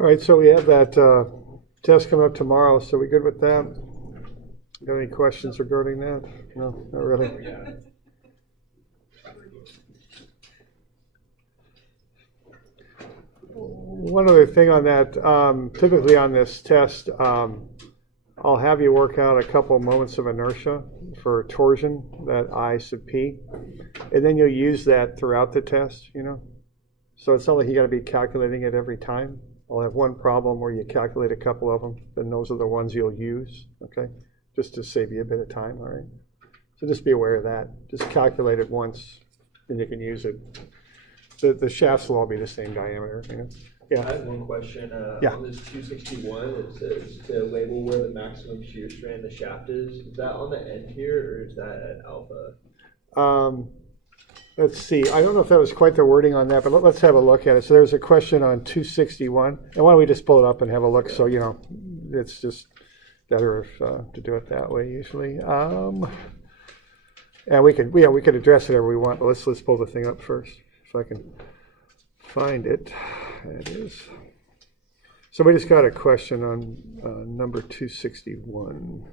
All right, so we have that test coming up tomorrow, so we good with that? Got any questions regarding that? No, not really. One other thing on that, typically on this test, I'll have you work out a couple moments of inertia for torsion, that I sub p, and then you'll use that throughout the test, you know? So it's not like you got to be calculating it every time. I'll have one problem where you calculate a couple of them, then those are the ones you'll use, okay? Just to save you a bit of time, all right? So just be aware of that. Just calculate it once, and you can use it. The shafts will all be the same diameter, you know? Yeah. I have one question. Yeah. On this 261, it says to label where the maximum shear strain the shaft is. Is that on the end here, or is that at alpha? Let's see. I don't know if that was quite the wording on that, but let's have a look at it. So there's a question on 261. And why don't we just pull it up and have a look? So, you know, it's just better if, to do it that way usually. And we could address it if we want, but let's pull the thing up first, if I can find it. There it is. So we just got a question on number 261,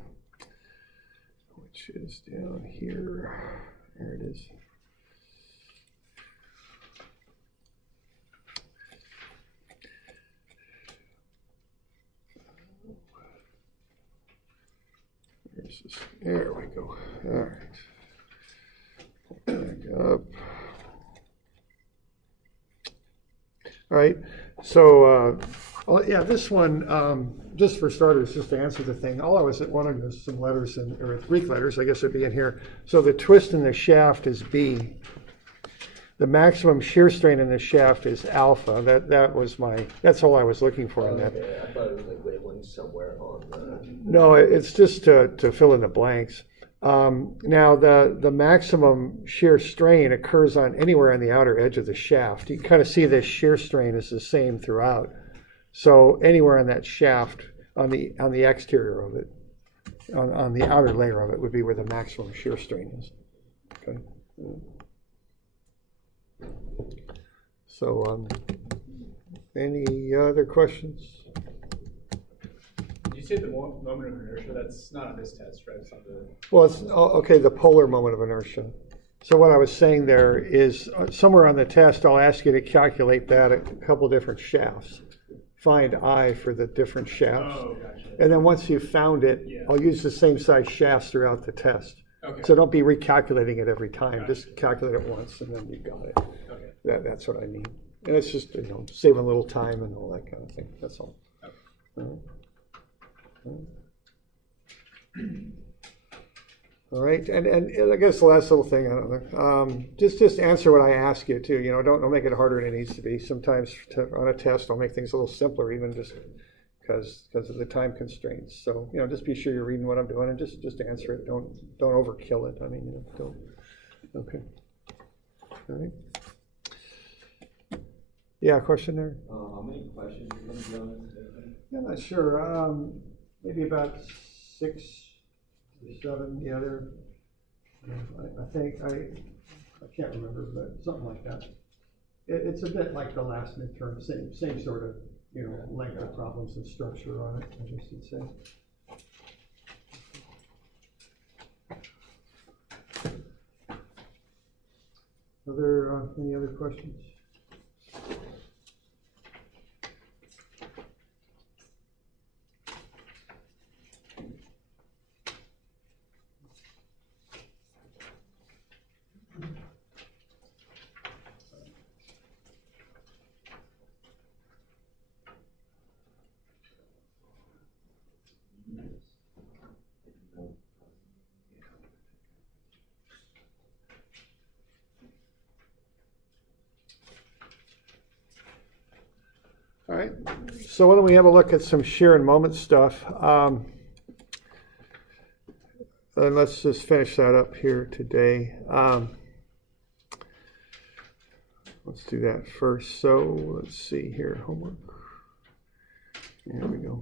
which is down here. There it is. There we go. All right. Back up. All right. So, yeah, this one, just for starters, just to answer the thing, all I was wanting was some letters, or Greek letters, I guess would be in here. So the twist in the shaft is B. The maximum shear strain in the shaft is alpha. That's all I was looking for in that. Okay. I thought it was like labeling somewhere on the... No, it's just to fill in the blanks. Now, the maximum shear strain occurs on anywhere on the outer edge of the shaft. You can kind of see this shear strain is the same throughout. So anywhere on that shaft, on the exterior of it, on the outer layer of it, would be where the maximum shear strain is. Okay. So, any other questions? You say the moment of inertia, that's not on this test, right? It's on the... Well, it's okay, the polar moment of inertia. So what I was saying there is somewhere on the test, I'll ask you to calculate that at a couple different shafts. Find I for the different shafts. Oh, gotcha. And then once you've found it, Yeah. I'll use the same size shafts throughout the test. Okay. So don't be recalculating it every time. Gotcha. Just calculate it once and then you've got it. Okay. That's what I mean. And it's just, you know, saving a little time and all that kind of thing. That's all. Okay. All right, and I guess the last little thing, I don't know, just answer what I ask you too. You know, don't make it harder than it needs to be. Sometimes on a test, I'll make things a little simpler, even just because of the time constraints. So, you know, just be sure you're reading what I'm doing and just answer it. Don't overkill it. I mean, you know, don't. Okay. All right. Yeah, question there? how many questions are going to be on this? Yeah, not sure. Maybe about 6 or 7. Yeah, I think I can't remember, but something like that. It's a bit like the last midterm, same sort of, you know, length of problems and structure on it, I guess you'd say. Any other questions? All right, so why don't we have a look at some shear and moment stuff. And let's just finish that up here today. Let's do that first. So let's see here, homework. There we go.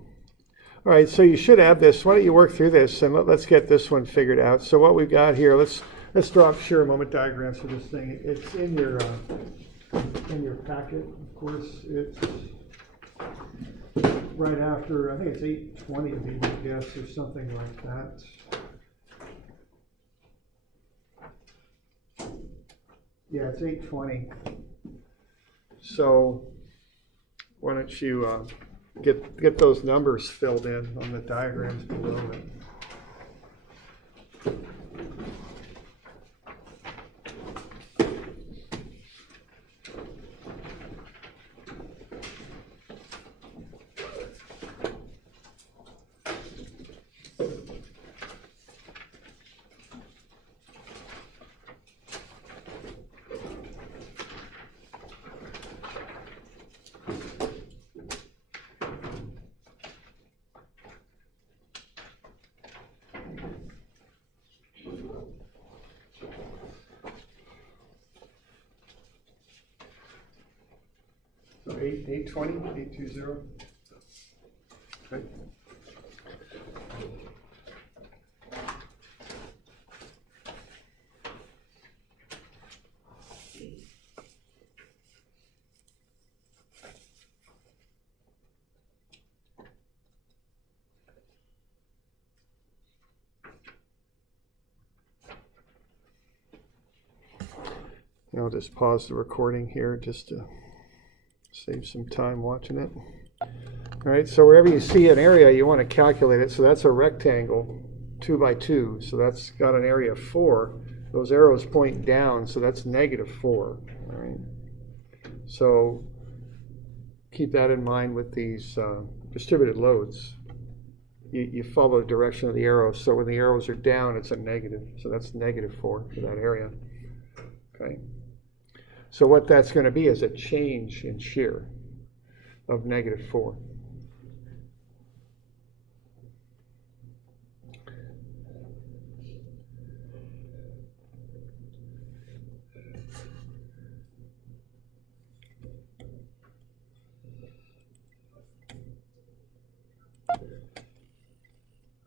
All right, so you should have this. Why don't you work through this and let's get this one figured out. So what we've got here, let's draw up shear and moment diagrams for this thing. It's in your packet, of course. It's right after, I think it's 8:20 to be my guess, or something like that. Yeah, it's 8:20. So why don't you get those numbers filled in on the diagrams below it. So 8:20, 8:20. Okay. I'll just pause the recording here just to save some time watching it. All right, so wherever you see an area, you want to calculate it. So that's a rectangle, 2 by 2. So that's got an area of 4. Those arrows point down, so that's -4. All right. So keep that in mind with these distributed loads. You follow the direction of the arrows. So when the arrows are down, it's a negative. So that's -4 for that area. Okay. So what that's going to be is a change in shear of -4.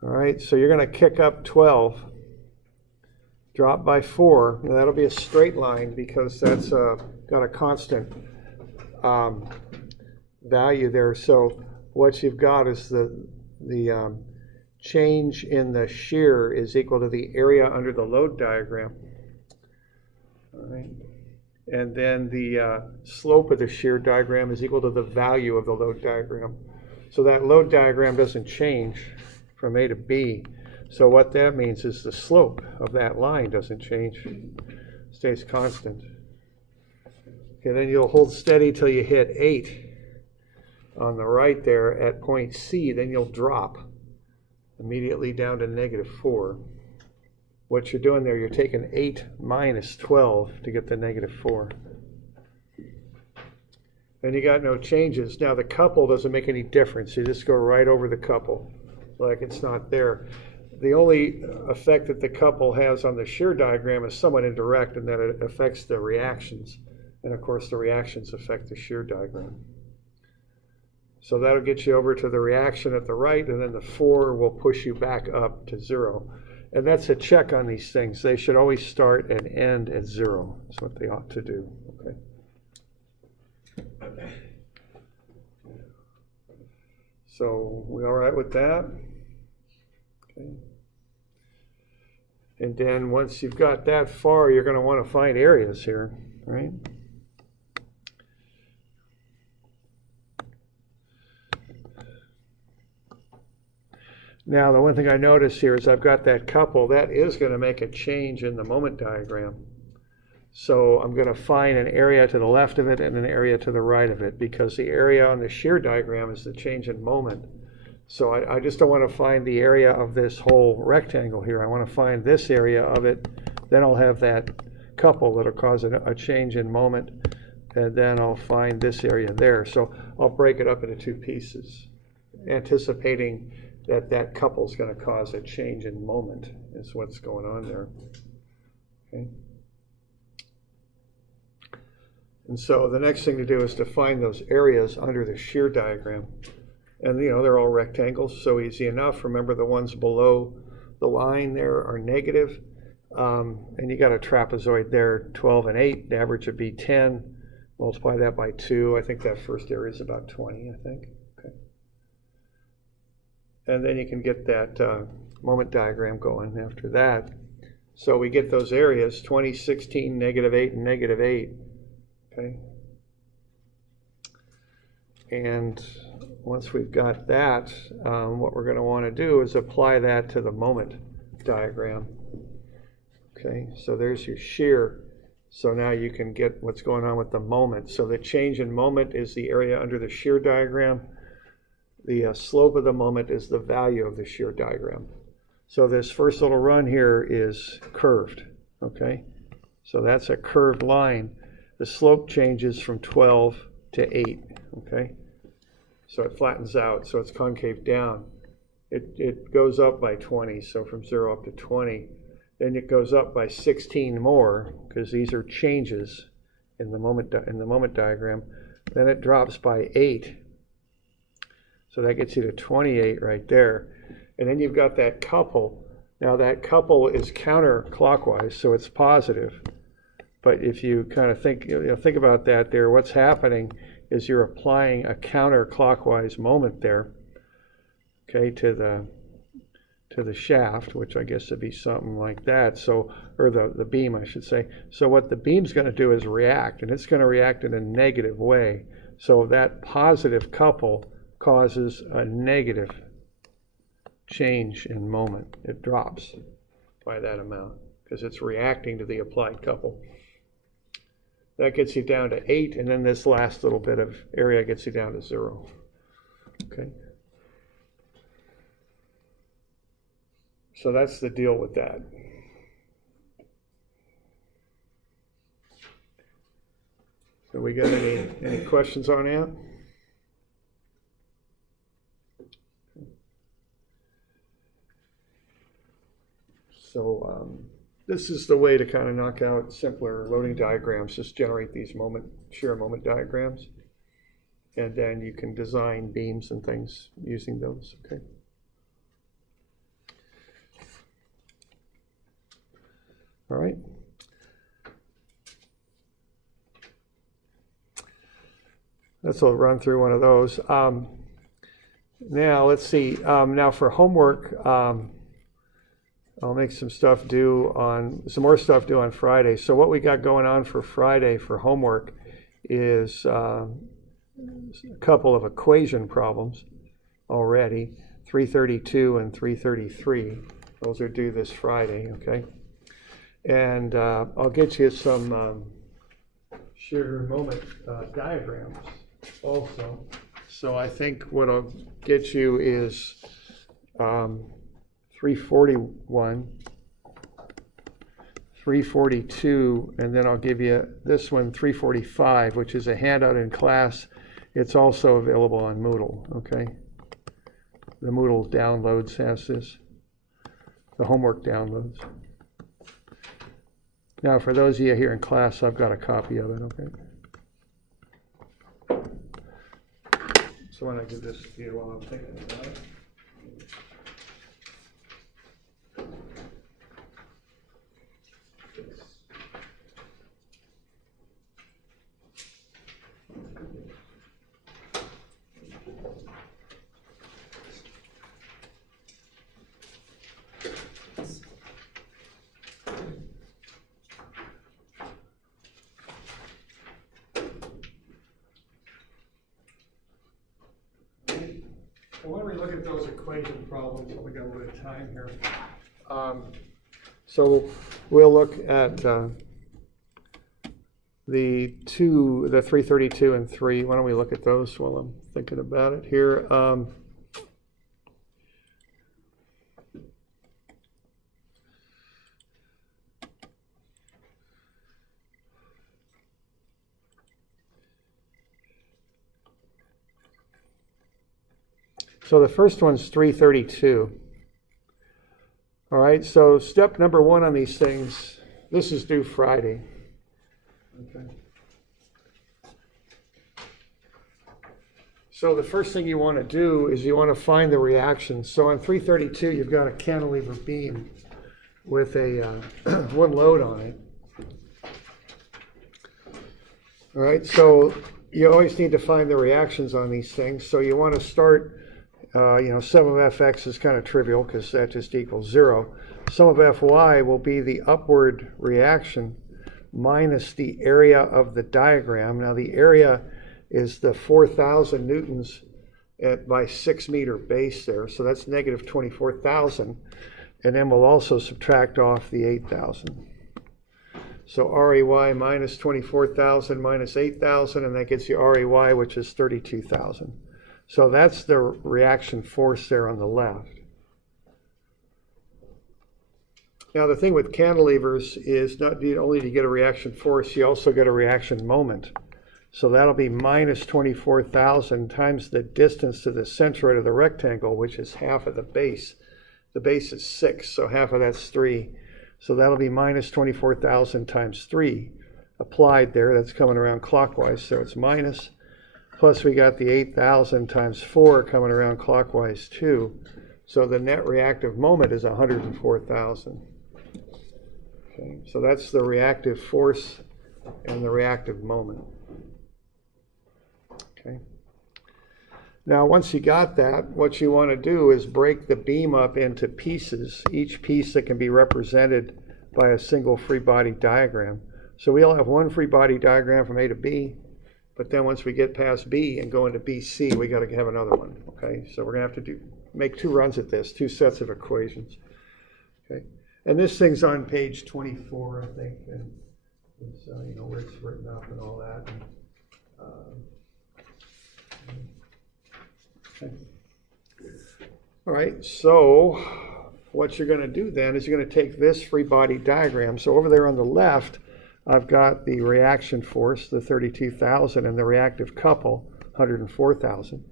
All right, so you're going to kick up 12. Drop by 4, and that'll be a straight line because that's got a constant value there. So what you've got is the change in the shear is equal to the area under the load diagram. All right. And then the slope of the shear diagram is equal to the value of the load diagram. So that load diagram doesn't change from A to B. So what that means is the slope of that line doesn't change, stays constant. Okay, then you'll hold steady till you hit 8 on the right there at point C, then you'll drop immediately down to -4. What you're doing there, you're taking 8 minus 12 to get the -4. And you got no changes. Now the couple doesn't make any difference. You just go right over the couple like it's not there. The only effect that the couple has on the shear diagram is somewhat indirect in that it affects the reactions. And of course the reactions affect the shear diagram. So that'll get you over to the reaction at the right, and then the 4 will push you back up to 0. And that's a check on these things. They should always start and end at 0. That's what they ought to do. Okay. So we all right with that? Okay. And then once you've got that far, you're going to want to find areas here, right? Now, the one thing I notice here is I've got that couple. That is going to make a change in the moment diagram. So I'm going to find an area to the left of it and an area to the right of it, because the area on the shear diagram is the change in moment. So I just don't want to find the area of this whole rectangle here. I want to find this area of it. Then I'll have that couple that'll cause a change in moment. And then I'll find this area there. So I'll break it up into 2 pieces, anticipating that that couple is going to cause a change in moment is what's going on there. Okay. And so the next thing to do is to find those areas under the shear diagram. And you know, they're all rectangles, so easy enough. Remember, the ones below the line there are negative. And you got a trapezoid there, 12 and 8. The average would be 10. Multiply that by 2. I think that first area is about 20, I think. Okay. and then you can get that moment diagram going after that. So we get those areas, 20, 16, -8, and -8, okay? And once we've got that, what we're going to want to do is apply that to the moment diagram. Okay, so there's your shear. So now you can get what's going on with the moment. So the change in moment is the area under the shear diagram. The slope of the moment is the value of the shear diagram. So this first little run here is curved, okay? So that's a curved line. The slope changes from 12 to 8, okay? So it flattens out, so it's concave down. It goes up by 20, so from 0 up to 20. Then it goes up by 16 more, because these are changes in the moment diagram. Then it drops by 8. So that gets you to 28 right there. And then you've got that couple. Now that couple is counterclockwise, so it's positive. But if you kind of think about that there, what's happening is you're applying a counterclockwise moment there, okay, to the shaft, which I guess would be something like that. So, or the beam, I should say. So what the beam's going to do is react, and it's going to react in a negative way. So that positive couple causes a negative change in moment. It drops by that amount because it's reacting to the applied couple. That gets you down to 8, and then this last little bit of area gets you down to 0. Okay. So that's the deal with that. So we got any questions on that? So this is the way to kind of knock out simpler loading diagrams. Just generate these shear moment diagrams, and then you can design beams and things using those. Okay. All right. Let's run through one of those. Now let's see. Now for homework, I'll make some more stuff due on Friday. So what we got going on for Friday for homework is a couple of equation problems already, 332 and 333. Those are due this Friday, okay? And I'll get you some shear moment diagrams also. So I think what I'll get you is 341, 342, and then I'll give you this one, 345, which is a handout in class. It's also available on Moodle, okay? The Moodle downloads has this, the homework downloads. Now, for those of you here in class, I've got a copy of it, okay? So why don't I give this to you while I'm thinking about it? When we look at those equation problems, we got a little bit of time here. So we'll look at the 332 and 3. Why don't we look at those while I'm thinking about it here? So the first one's 332. All right, so step number 1 on these things, this is due Friday. Okay. So the first thing you want to do is you want to find the reactions. So on 332, you've got a cantilever beam with a one load on it. All right, so you always need to find the reactions on these things. So you want to start sum of fx is kind of trivial because that just equals 0. Sum of fy will be the upward reaction minus the area of the diagram. Now the area is the 4,000 newtons by 6 meter base there, so that's negative 24,000. And then we'll also subtract off the 8,000. So REY minus 24,000 minus 8,000, and that gets you REY, which is 32,000. So that's the reaction force there on the left. Now the thing with cantilevers is not only do you get a reaction force, you also get a reaction moment. So that'll be minus 24,000 times the distance to the centroid of the rectangle, which is half of the base. The base is 6, so half of that's 3. So that'll be minus 24,000 times 3 applied there. That's coming around clockwise, so it's minus. Plus we got the 8,000 times 4 coming around clockwise too. So the net reactive moment is 104,000. Okay, so that's the reactive force and the reactive moment. Okay. Now once you got that, what you want to do is break the beam up into pieces, each piece that can be represented by a single free body diagram. So we'll have one free body diagram from A to B, but then once we get past B and go into BC, we got to have another one. Okay, so we're going to have to make 2 runs at this, 2 sets of equations. Okay, and this thing's on page 24, I think, and it's, where it's written up and all that. Okay. All right, so what you're going to do then is you're going to take this free body diagram. So over there on the left, I've got the reaction force, the 32,000, and the reactive couple, 104,000.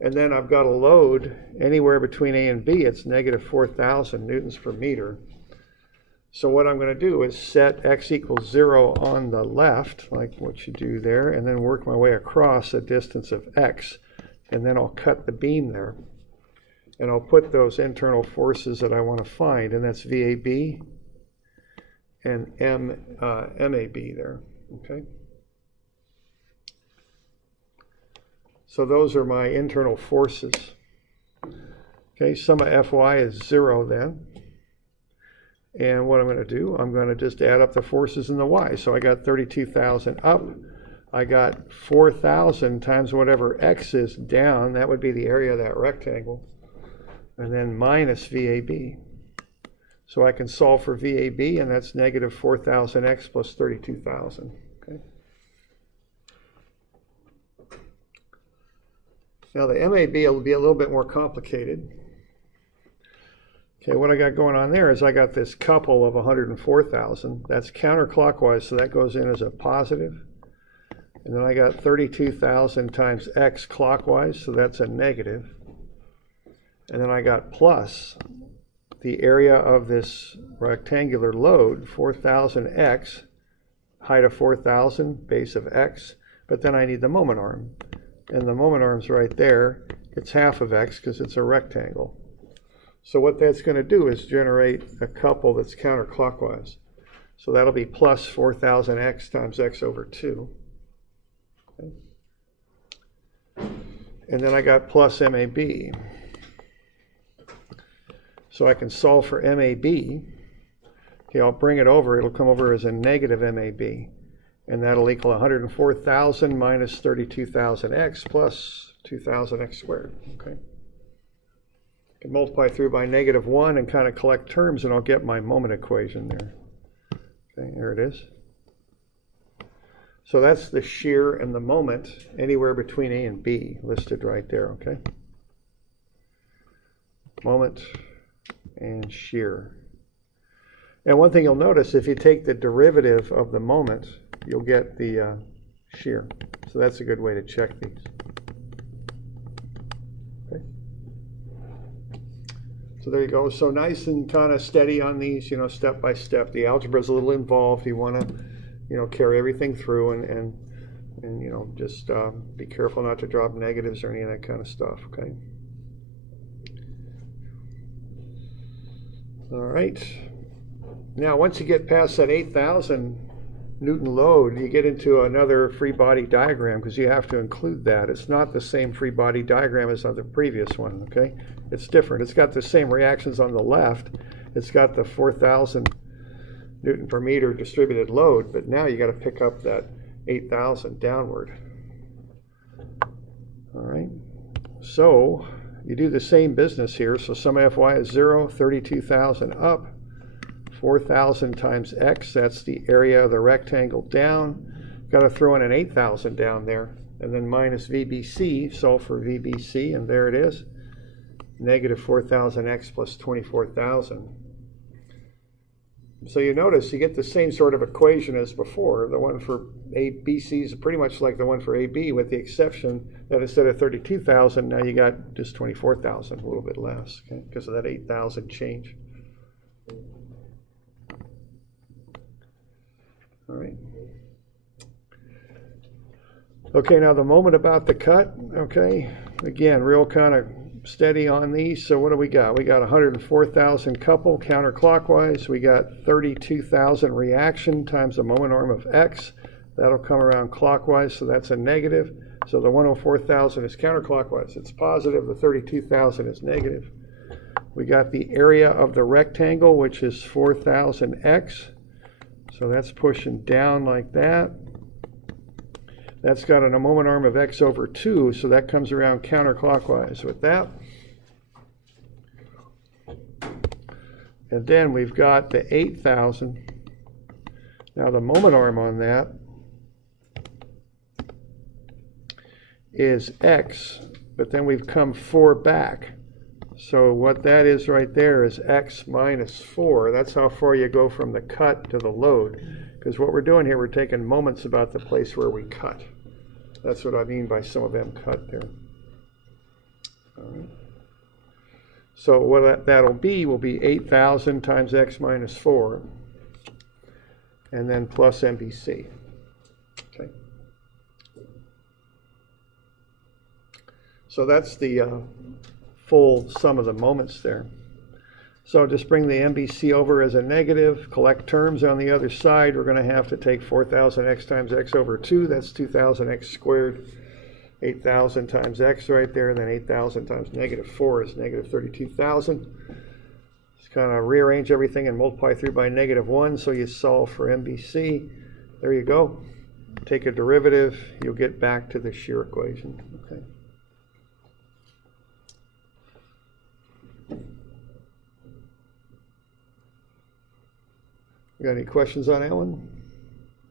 And then I've got a load anywhere between A and B. It's negative 4,000 newtons per meter. So what I'm going to do is set x equals 0 on the left, like what you do there, and then work my way across a distance of x. And then I'll cut the beam there. And I'll put those internal forces that I want to find, and that's VAB and MAB there, okay? So those are my internal forces. Okay, sum of Fy is 0 then. And what I'm going to do, I'm going to just add up the forces in the y. So I got 32,000 up. I got 4,000 times whatever x is down. That would be the area of that rectangle. And then minus VAB. So I can solve for VAB, and that's negative 4,000x plus 32,000. Okay. Now the MAB will be a little bit more complicated. Okay, what I got going on there is I got this couple of 104,000. That's counterclockwise, so that goes in as a positive. And then I got 32,000 times x clockwise, so that's a negative. And then I got plus the area of this rectangular load, 4,000x, height of 4,000, base of x, but then I need the moment arm. And the moment arm's right there. It's half of x because it's a rectangle. So what that's going to do is generate a couple that's counterclockwise. So that'll be plus 4,000x times x over 2. Okay. And then I got plus MAB. So I can solve for MAB. Okay, I'll bring it over. It'll come over as a negative MAB. And that'll equal 104,000 minus 32,000x plus 2,000x squared. Okay. I can multiply through by negative 1 and kind of collect terms, and I'll get my moment equation there. Okay, there it is. So that's the shear and the moment anywhere between A and B listed right there, okay? Moment and shear. And one thing you'll notice, if you take the derivative of the moment, you'll get the shear. So that's a good way to check these. Okay. So there you go. So nice and kind of steady on these, step by step. The algebra is a little involved. You want to, carry everything through and just be careful not to drop negatives or any of that kind of stuff, okay? All right. Now, once you get past that 8,000 Newton load, you get into another free body diagram because you have to include that. It's not the same free body diagram as on the previous one, okay? It's different. It's got the same reactions on the left. It's got the 4,000 Newton per meter distributed load, but now you got to pick up that 8,000 downward. All right, so you do the same business here. So sum of Fy is 0, 32,000 up, 4,000 times x, that's the area of the rectangle down. Got to throw in an 8,000 down there, and then minus VBC, solve for VBC, and there it is. Negative 4,000x plus 24,000. So you notice you get the same sort of equation as before. The one for ABC is pretty much like the one for AB, with the exception that instead of 32,000, now you got just 24,000, a little bit less, okay, because of that 8,000 change. All right. Okay, now the moment about the cut, okay, again, real kind of steady on these. So what do we got? We got 104,000 couple counterclockwise. We got 32,000 reaction times the moment arm of x. That'll come around clockwise, so that's a negative. So the 104,000 is counterclockwise. It's positive. The 32,000 is negative. We got the area of the rectangle, which is 4,000x. So that's pushing down like that. That's got a moment arm of x over 2, so that comes around counterclockwise with that. And then we've got the 8,000. Now the moment arm on that is x, but then we've come 4 back. So what that is right there is x minus 4. That's how far you go from the cut to the load. Because what we're doing here, we're taking moments about the place where we cut. That's what I mean by some of them cut there. All right. So what that'll be will be 8,000 times x minus 4, and then plus MBC. Okay. So that's the full sum of the moments there. So just bring the MBC over as a negative, collect terms on the other side. We're going to have to take 4,000x times x over 2. That's 2,000x squared. 8,000 times x right there, and then 8,000 times negative 4 is negative 32,000. Just kind of rearrange everything and multiply through by negative 1, so you solve for MBC. There you go. Take a derivative, you'll get back to the shear equation. Okay. You got any questions on that one?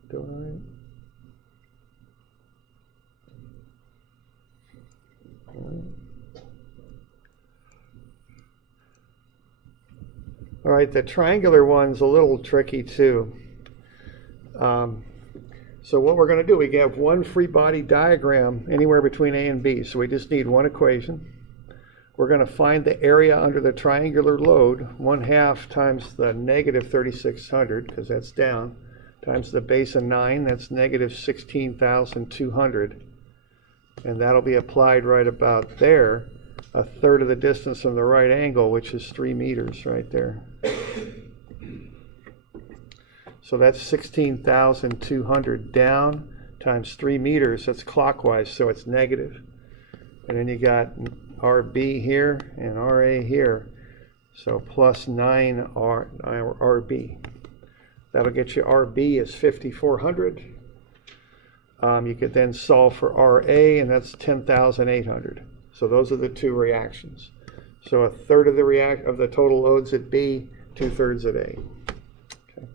Doing all right? All right, the triangular one's a little tricky too. So what we're going to do, we have one free body diagram anywhere between A and B. So we just need one equation. We're going to find the area under the triangular load, 1/2 times the negative 3,600, because that's down, times the base of 9, that's negative 16,200. And that'll be applied right about there, 1/3 of the distance from the right angle, which is 3 meters right there. So that's 16,200 down times 3 meters. That's clockwise, so it's negative. And then you got RB here and RA here. So plus 9 RB. That'll get you RB is 5,400. You could then solve for RA, and that's 10,800. So those are the two reactions. So 1/3 of the total loads at B, 2/3 at A. Okay.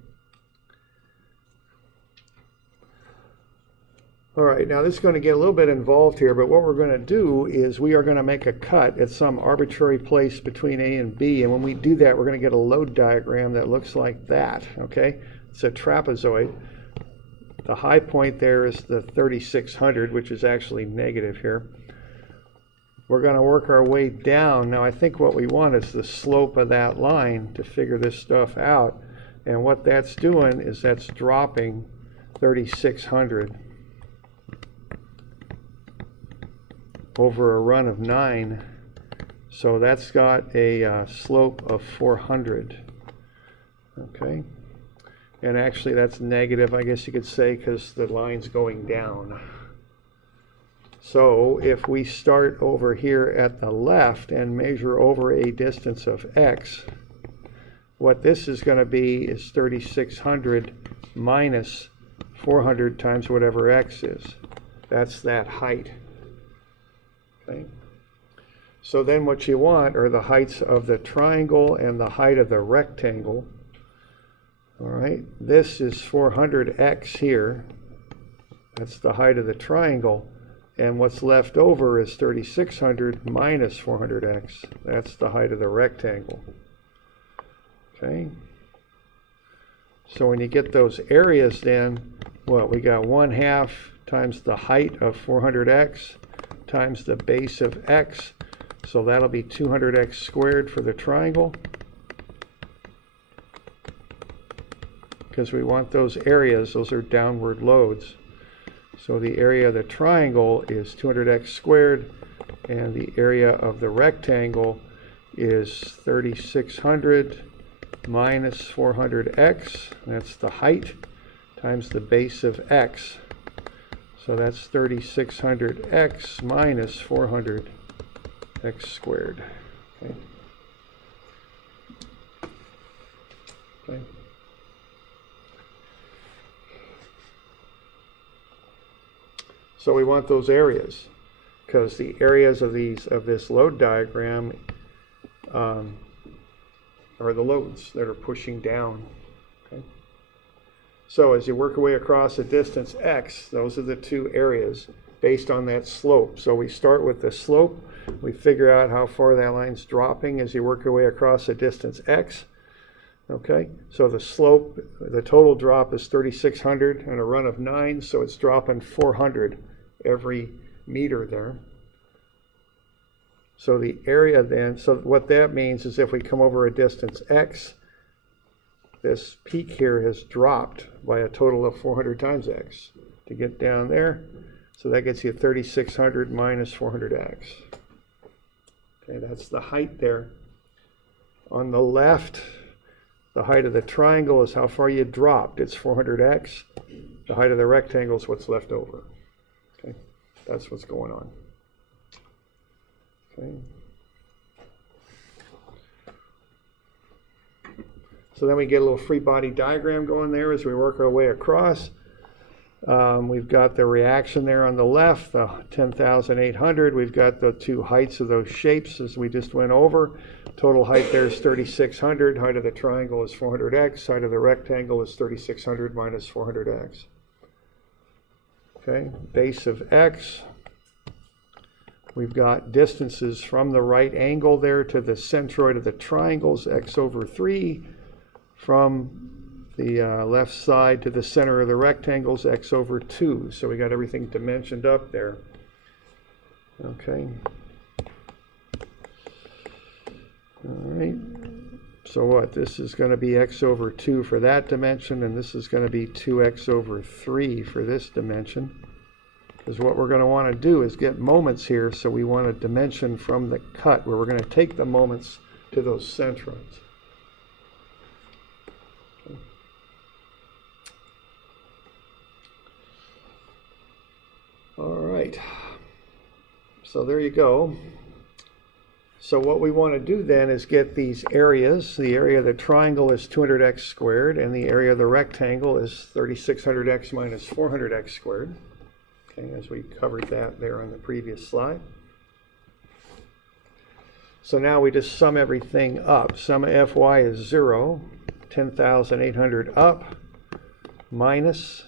All right, now this is going to get a little bit involved here, but what we're going to do is we are going to make a cut at some arbitrary place between A and B, and when we do that, we're going to get a load diagram that looks like that, okay? It's a trapezoid. The high point there is the 3,600, which is actually negative here. We're going to work our way down. Now, I think what we want is the slope of that line to figure this stuff out. And what that's doing is that's dropping 3,600 over a run of 9. So that's got a slope of 400. Okay. And actually that's negative, I guess you could say, because the line's going down. So if we start over here at the left and measure over a distance of x, what this is going to be is 3,600 minus 400 times whatever x is. That's that height. Okay. So then what you want are the heights of the triangle and the height of the rectangle. All right, this is 400x here. That's the height of the triangle. And what's left over is 3,600 minus 400x. That's the height of the rectangle. Okay. So when you get those areas, then what? We got 1/2 times the height of 400x times the base of x. So that'll be 200x squared for the triangle. Because we want those areas, those are downward loads. So the area of the triangle is 200x squared, and the area of the rectangle is 3,600 minus 400x. That's the height times the base of x. So that's 3,600x minus 400x squared. Okay. Okay. So we want those areas, because the areas of this load diagram are the loads that are pushing down. Okay. So as you work your way across a distance x, those are the two areas based on that slope. So we start with the slope. We figure out how far that line's dropping as you work your way across a distance x. Okay, so the slope, the total drop is 3,600 and a run of 9, so it's dropping 400 every meter there. So the area then, so what that means is if we come over a distance x, this peak here has dropped by a total of 400 times x to get down there. So that gets you 3,600 minus 400x. Okay, that's the height there. On the left, the height of the triangle is how far you dropped. It's 400x. The height of the rectangle is what's left over. Okay, that's what's going on. Okay. So then we get a little free body diagram going there as we work our way across. We've got the reaction there on the left, the 10,800. We've got the two heights of those shapes as we just went over. Total height there is 3,600. Height of the triangle is 400x. Height of the rectangle is 3,600 minus 400x. Okay, base of x. We've got distances from the right angle there to the centroid of the triangles, x over 3. From the left side to the center of the rectangles, x over 2. So we got everything dimensioned up there. Okay. All right. So what? This is going to be x over 2 for that dimension, and this is going to be 2x over 3 for this dimension. Because what we're going to want to do is get moments here, so we want a dimension from the cut where we're going to take the moments to those centroids. All right, so there you go. So what we want to do then is get these areas. The area of the triangle is 200x squared, and the area of the rectangle is 3,600x minus 400x squared. Okay, as we covered that there on the previous slide. So now we just sum everything up. Sum of Fy is 0, 10,800 up, minus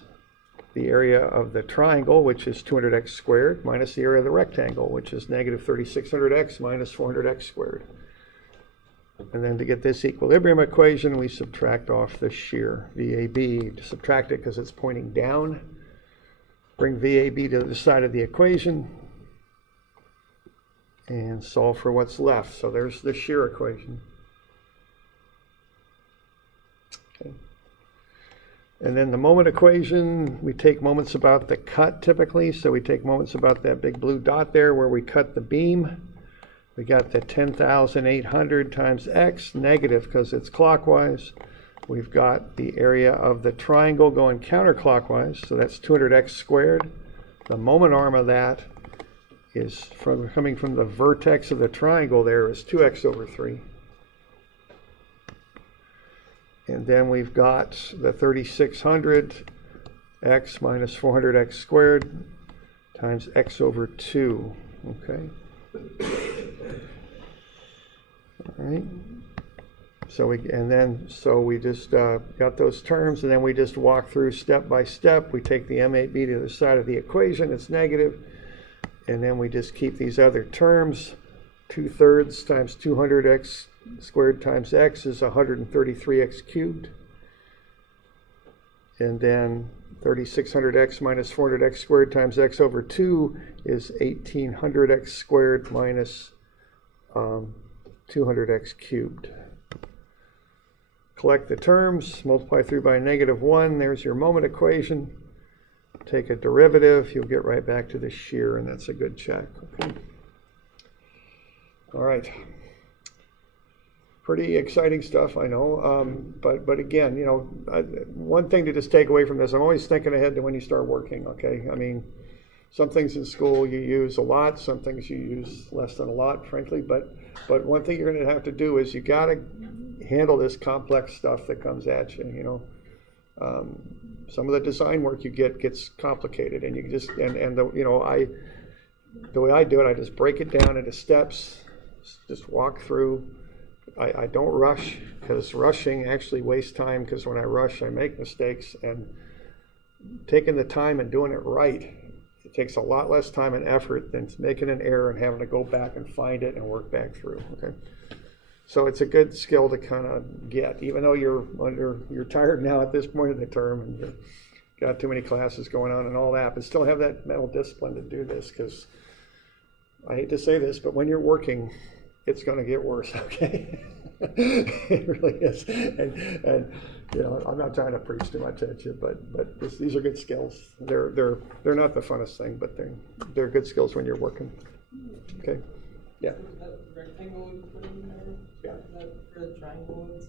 the area of the triangle, which is 200x squared, minus the area of the rectangle, which is negative 3,600x minus 400x squared. And then to get this equilibrium equation, we subtract off the shear, VAB, to subtract it because it's pointing down. Bring VAB to the side of the equation and solve for what's left. So there's the shear equation. Okay. And then the moment equation, we take moments about the cut typically. So we take moments about that big blue dot there where we cut the beam. We got the 10,800 times x, negative because it's clockwise, We've got the area of the triangle going counterclockwise, so that's 200x squared. The moment arm of that is coming from the vertex of the triangle there is 2x over 3. And then we've got the 3600x minus 400x squared times x over 2. Okay. All right. So we just got those terms, and then we just walk through step by step. We take the m8b to the side of the equation, it's negative, and then we just keep these other terms. 2/3 times 200x squared times x is 133x cubed. And then 3600x minus 400x squared times x over 2 is 1800x squared minus 200x cubed. Collect the terms, multiply through by -1. There's your moment equation. Take a derivative, you'll get right back to the shear, and that's a good check. Okay. All right. Pretty exciting stuff, I know. But again, you know, one thing to just take away from this, I'm always thinking ahead to when you start working, okay? I mean, some things in school you use a lot, some things you use less than a lot, frankly. But one thing you're going to have to do is you got to handle this complex stuff that comes at you, you know. Some of the design work you get gets complicated, and you just, you know, the way I do it, I just break it down into steps, just walk through. I don't rush, because rushing actually wastes time, because when I rush I make mistakes, and taking the time and doing it right, it takes a lot less time and effort than making an error and having to go back and find it and work back through. Okay, so it's a good skill to kind of get, even though you're tired now at this point of the term and you've got too many classes going on and all that, but still have that mental discipline to do this, because I hate to say this, but when you're working, it's going to get worse, okay? It really is. And you know, I'm not trying to preach too much at you, but these are good skills. They're not the funnest thing, but they're good skills when you're working. Okay? Yeah. That rectangle you put in there? Yeah. That for the triangle ones?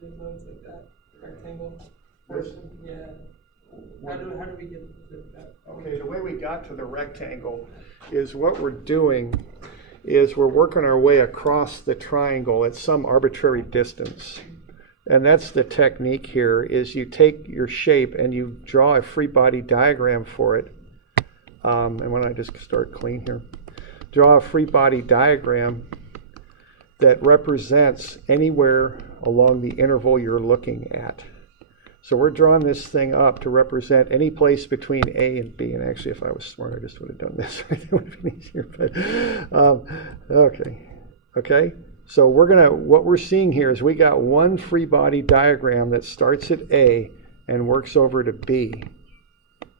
Ones like that? The rectangle This? portion? Yeah. How do we get to that? Okay, the way we got to the rectangle is what we're doing is we're working our way across the triangle at some arbitrary distance. And that's the technique here, is you take your shape and you draw a free body diagram for it. And when I just start clean here, draw a free body diagram that represents anywhere along the interval you're looking at. So we're drawing this thing up to represent any place between A and B. And actually, if I was smart, I just would have done this. It would have been easier. But okay. So what we're seeing here is we got one free body diagram that starts at A and works over to B.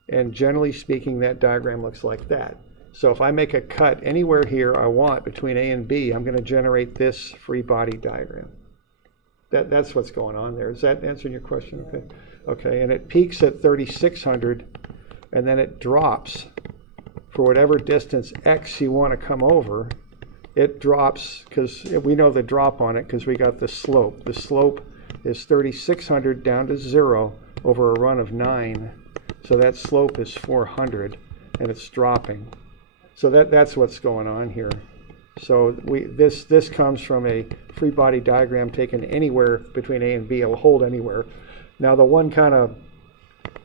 And generally speaking, that diagram looks like that. So if I make a cut anywhere here I want between A and B, I'm going to generate this free body diagram. That's what's going on there. Is that answering your question? Okay. Okay, and it peaks at 3600, and then it drops for whatever distance x you want to come over. It drops, because we know the drop on it because we got the slope. The slope is 3600 down to 0 over a run of 9. So that slope is 400, and it's dropping. So that's what's going on here. So this comes from a free body diagram taken anywhere between A and B. It'll hold anywhere. Now, the one kind of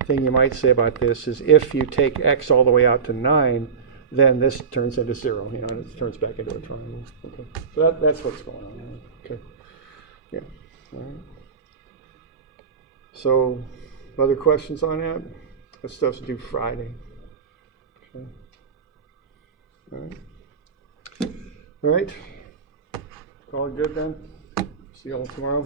thing you might say about this is if you take x all the way out to 9, then this turns into 0. You know, and it turns back into a triangle. Okay. So that's what's going on. Okay. Yeah. All right. So, other questions on that? That stuff's due Friday. Okay. All right. All right. All good then? See you all tomorrow.